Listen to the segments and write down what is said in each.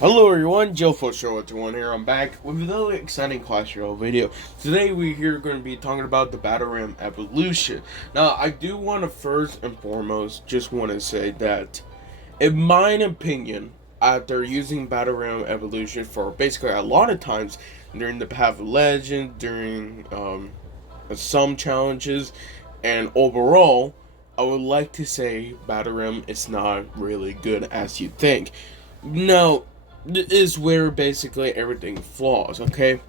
Hello everyone, Joe Show 1 here. I'm back with another exciting Clash Royale video. Today we're here going to be talking about the Battle Ram evolution. Now, I do want to first and foremost just want to say that, in my opinion, after using Battle Ram evolution for basically a lot of times during the Path of Legend, during some challenges, and overall, I would like to say Battle Ram is not really good as you think. Now, is where basically everything flaws, okay?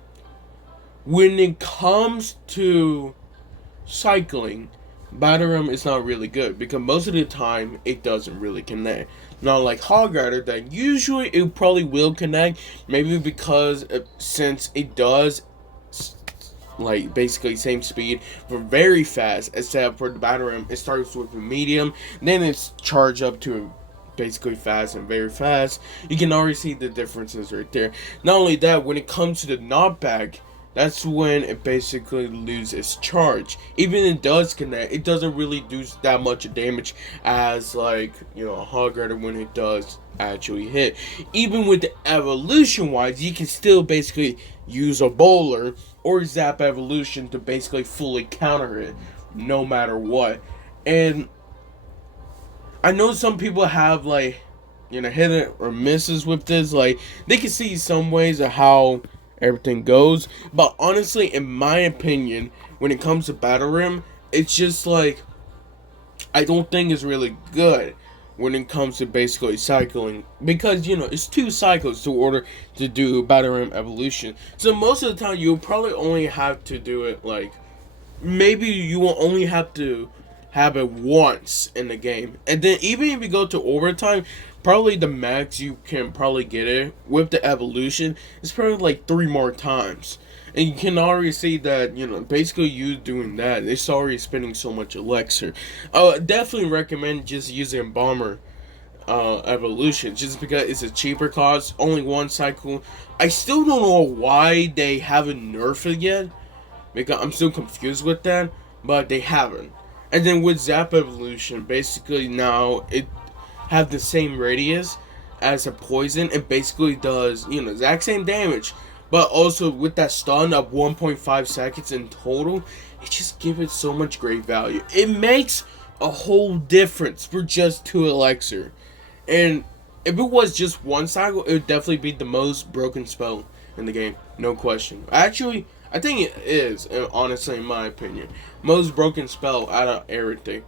When it comes to cycling, Batterum is not really good because most of the time it doesn't really connect. Not like Hog Rider that usually it probably will connect, maybe because since it does like basically same speed for very fast, except for the Batterum it starts with a medium, then it's charged up to basically fast and very fast. You can already see the differences right there. Not only that, when it comes to the knockback, that's when it basically loses its charge. Even if it does connect, it doesn't really do that much damage as like, a Hog Rider when it does actually hit. Even with the evolution wise, you can still basically use a bowler or zap evolution to basically fully counter it no matter what. And I know some people have like, hit it or misses with this. Like they can see some ways of how everything goes, but honestly, in my opinion, when it comes to Battle Rim, it's just like I don't think it's really good when it comes to basically cycling because it's two cycles to order to do Battle Rim evolution. So most of the time, you'll probably only have to do it like maybe you will only have to have it once in the game. And then even if you go to overtime, probably the max you can probably get it with the evolution is probably like 3 more times. And you can already see that, basically you doing that, it's already spending so much elixir. I would definitely recommend just using Bomber evolution just because it's a cheaper cost, only one cycle. I still don't know why they haven't nerfed it yet because I'm still confused with that, but they haven't. And then with Zap Evolution, basically now it have the same radius as a poison and basically does, exact same damage. But also with that stun of 1.5 seconds in total, it just gives it so much great value. It makes a whole difference for just 2 elixir. And if it was just one cycle, it would definitely be the most broken spell in the game. No question. Actually, I think it is, honestly, in my opinion. Most broken spell out of everything.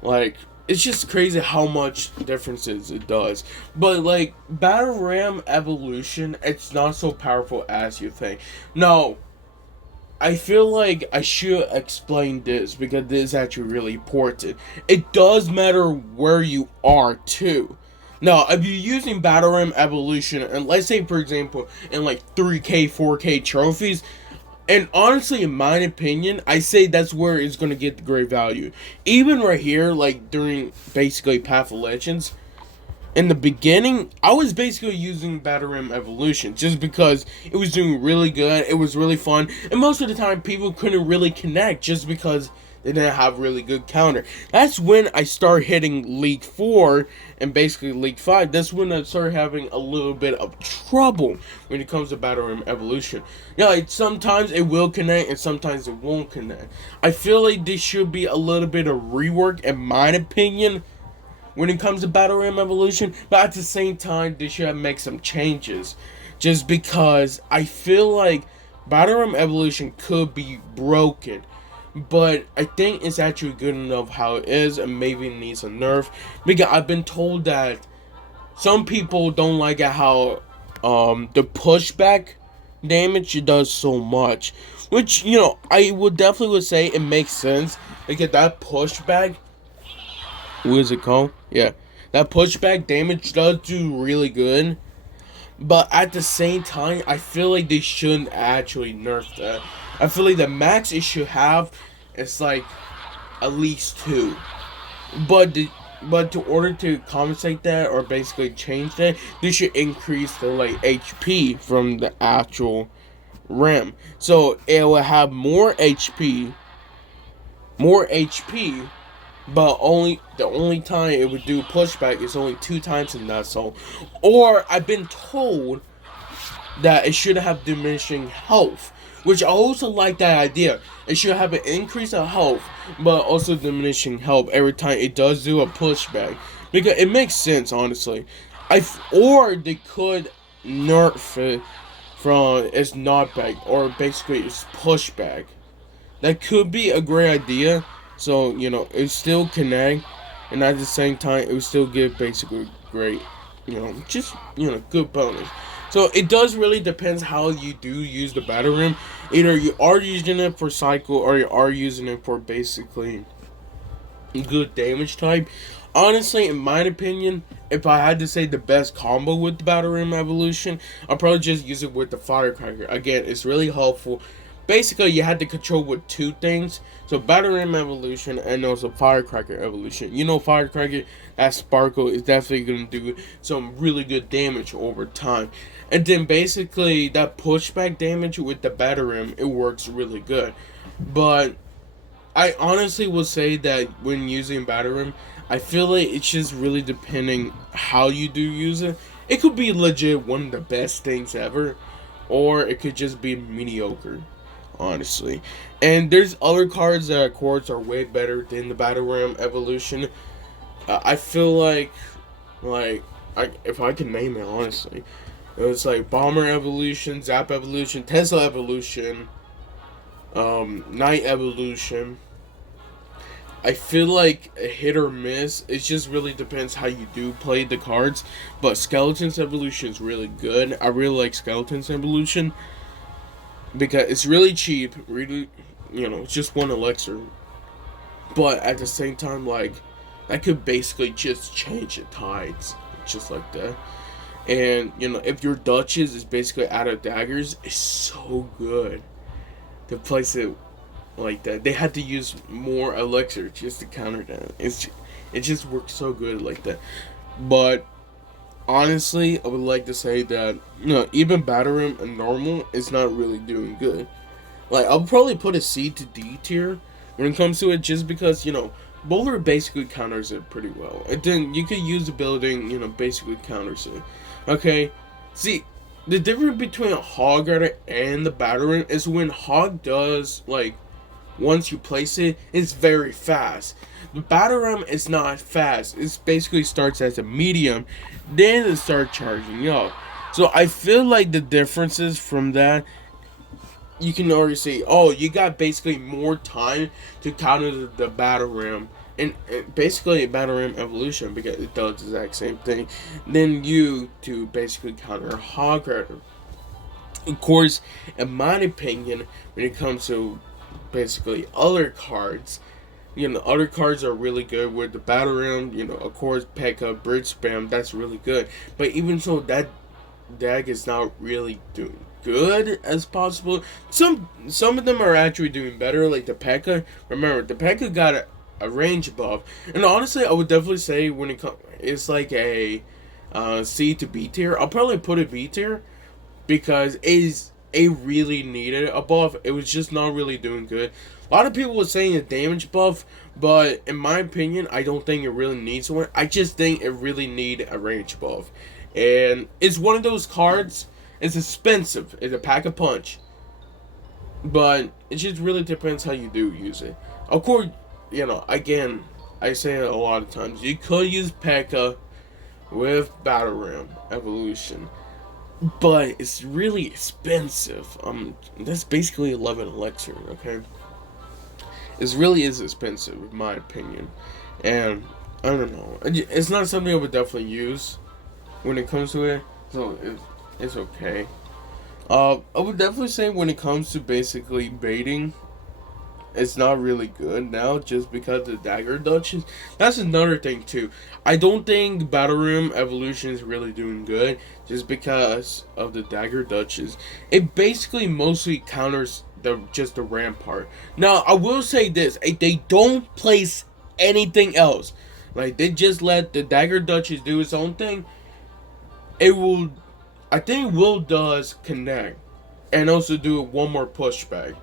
Like, it's just crazy how much differences it does. But, like, Battle Ram Evolution, it's not so powerful as you think. No, I feel like I should explain this because this is actually really important. It does matter where you are, too. Now, if you're using Battle Ram Evolution, and let's say, for example, in like 3K, 4K trophies, and honestly, in my opinion, I say that's where it's going to get the great value. Even right here, like during basically Path of Legends, in the beginning, I was basically using Battle Rim Evolution just because it was doing really good, it was really fun, and most of the time people couldn't really connect just because they didn't have really good counter. That's when I started hitting League 4 and basically League 5. That's when I started having a little bit of trouble when it comes to Battle Rim Evolution. Sometimes it will connect and sometimes it won't connect. I feel like there should be a little bit of rework, in my opinion, when it comes to Battle Ram Evolution, but at the same time, they should make some changes. Just because I feel like Battle Ram Evolution could be broken, but I think it's actually good enough how it is, and maybe it needs a nerf. Because I've been told that some people don't like it how the pushback damage it does so much, which I would say it makes sense because that pushback, what is it called? Yeah. That pushback damage does do really good. But at the same time, I feel like they shouldn't actually nerf that. I feel like the max it should have is like at least 2. But but to order to compensate that or basically change that, they should increase the like HP from the actual RAM. So it will have more HP but the only time it would do pushback is only 2 times in that zone. Or I've been told that it should have diminishing health, which I also like that idea. It should have an increase of health, but also diminishing health every time it does do a pushback, because it makes sense, honestly. Or they could nerf it from its knockback, or basically its pushback. That could be a great idea. So it still connect, and at the same time, it would still give basically great, just good bonus. So it does really depends how you do use the battle rim. Either you are using it for cycle, or you are using it for basically good damage type. Honestly, in my opinion, if I had to say the best combo with the Battle Rim Evolution, I'll probably just use it with the Firecracker. Again, it's really helpful. Basically, you had to control with 2 things. So, Battle Rim Evolution and also Firecracker Evolution. Firecracker, that Sparkle is definitely going to do some really good damage over time. And then basically, that pushback damage with the Battle Rim, it works really good. But I honestly will say that when using Battle Rim, I feel like it's just really depending how you do use it. It could be legit one of the best things ever, or it could just be mediocre, honestly. And there's other cards that of course are way better than the Battle Rim Evolution. I feel like if I can name it, honestly, it's like Bomber Evolution, Zap Evolution, Tesla Evolution, Night Evolution. I feel like a hit or miss. It just really depends how you do play the cards. But Skeleton's Evolution is really good. I really like Skeleton's Evolution because it's really cheap. Really, it's just 1 elixir. But at the same time, that could basically just change the tides, just like that. And if your Duchess is basically out of daggers, it's so good to place it like that. They had to use more elixir just to counter that. It just works so good like that. But honestly, I would like to say that even Battle Rim and normal is not really doing good. I'll probably put a C to D tier when it comes to it, just because Boulder basically counters it pretty well. And then you could use the building, basically counters it. Okay, see, the difference between a Hog Rider and the Battle Rim is when Hog does once you place it, it's very fast. The Battle Rim is not fast. It basically starts as a medium, then it starts charging up. So I feel like the differences from that, you can already say, oh, you got basically more time to counter the Battle Rim. And basically Battle Rim Evolution, because it does the exact same thing, than you to basically counter Hog Rider. Of course, in my opinion, when it comes to basically other cards, other cards are really good with the Battle Rim, of course P.E.K.K.A, Bridge Spam, that's really good. But even so, that deck is not really doing good as possible. Some of them are actually doing better, like the P.E.K.K.A. Remember, the P.E.K.K.A got a range buff, and honestly, I would definitely say when it comes, it's like a C to B tier. I'll probably put it B tier because it really needed a buff. It was just not really doing good. A lot of people were saying a damage buff, but in my opinion, I don't think it really needs one. I just think it really need a range buff. And it's one of those cards, it's expensive. It's a pack a punch. But it just really depends how you do use it. Of course, again, I say it a lot of times, you could use P.E.K.K.A with Battle Rim Evolution, but it's really expensive. That's basically 11 elixir, okay? It really is expensive, in my opinion. And, I don't know. It's not something I would definitely use when it comes to it, so it's okay. I would definitely say when it comes to basically baiting, it's not really good now, just because the Dagger Duchess. That's another thing too. I don't think Battle Rim Evolution is really doing good, just because of the Dagger Duchess. It basically mostly counters just the Rampart. Now I will say this: they don't place anything else. They just let the Dagger Duchess do its own thing. It will, I think, Will does connect, and also do one more pushback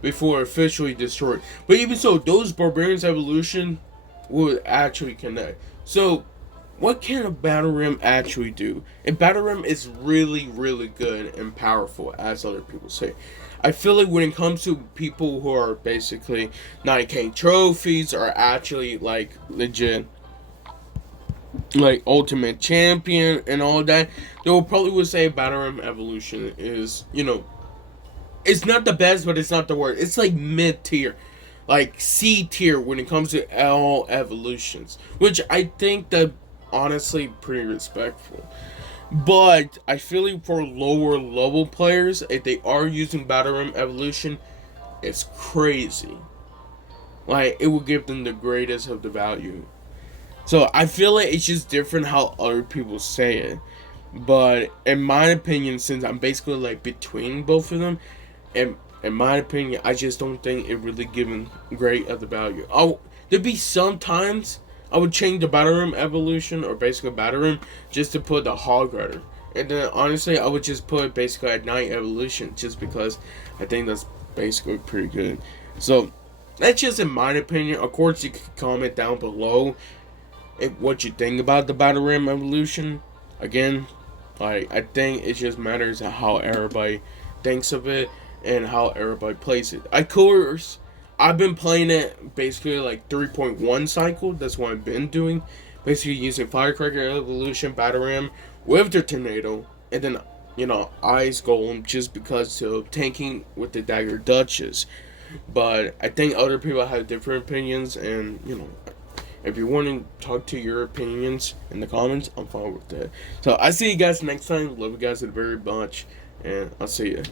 before officially destroyed. But even so, those Barbarians Evolution, would actually connect. So, what can a battle ram actually do? A battle ram is really, really good and powerful, as other people say. I feel like when it comes to people who are basically 9K trophies or actually like legit like ultimate champion and all that, they will probably would say battle ram evolution is, it's not the best, but it's not the worst. It's like mid tier, like C tier when it comes to all evolutions, which I think that honestly pretty respectful. But I feel like for lower level players, if they are using battle ram evolution, it's crazy. Like it will give them the greatest of the value. So I feel like it's just different how other people say it. But in my opinion, since I'm basically like between both of them, in my opinion, I just don't think it really giving great of the value. Oh, there'd be some times I would change the battle room evolution or basically battle room just to put the hog rider. And then honestly, I would just put basically a night evolution just because I think that's basically pretty good. So that's just in my opinion. Of course, you can comment down below what you think about the battle ram evolution. Again, like I think it just matters how everybody thinks of it and how everybody plays it. Of course, I've been playing it basically like 3.1 cycle. That's what I've been doing. Basically using Firecracker Evolution, Battle Ram with the Tornado, and then Ice Golem just because of tanking with the Dagger Duchess. But I think other people have different opinions, and if you want to talk to your opinions in the comments, I'm fine with that. So I see you guys next time. Love you guys very much, and I'll see you.